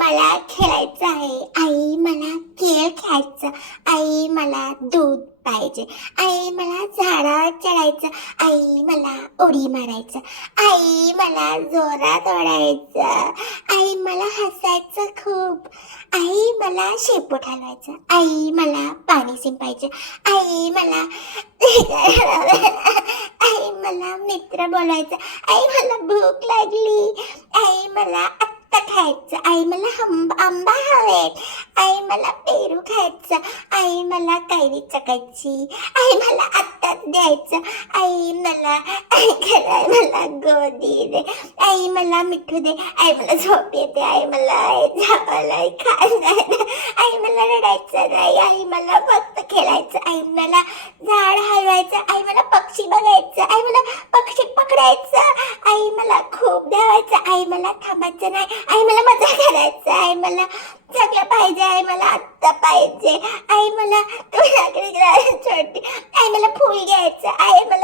मला खेळायचं आहे, आई मला खेळ खेळायचं, आई मला दूध पाहिजे, आई मला झाडावर चढायचं, आई मला उडी मारायचं, आई मला जोरात ओढायचं, आई मला हसायचं खूप, आई मला शेपूट हलवायचं, आई मला पाणी शिंपायचं, आई मला आई मला मित्र बोलायचं, आई मला भूक लागली, आई मला आत्ता खायचं, आई मला आंबा हवेत, आई मला पेरू खायचं, आई मला कैरी चकायची, आई मला आत्ताच द्यायचं, आई मला मला गोदी दे, आई मला मिठू दे, आई मला झोप येते, आई मला झावायला आई मला रडायचं नाही, आई मला फक्त खेळायचं, आई मला झाड हलवायचं, आई मला पक्षी बघायचं, आई मला पक्षी पकडायचं, आई मला खूप धावायचं, आई मला थांबायचं नाही, आई मला मजा करायचं, आई मला सगळं पाहिजे, आई मला आत्ता पाहिजे, आई मला तुझ्याकडे छोटी, आई मला फुल घ्यायचं, आई मला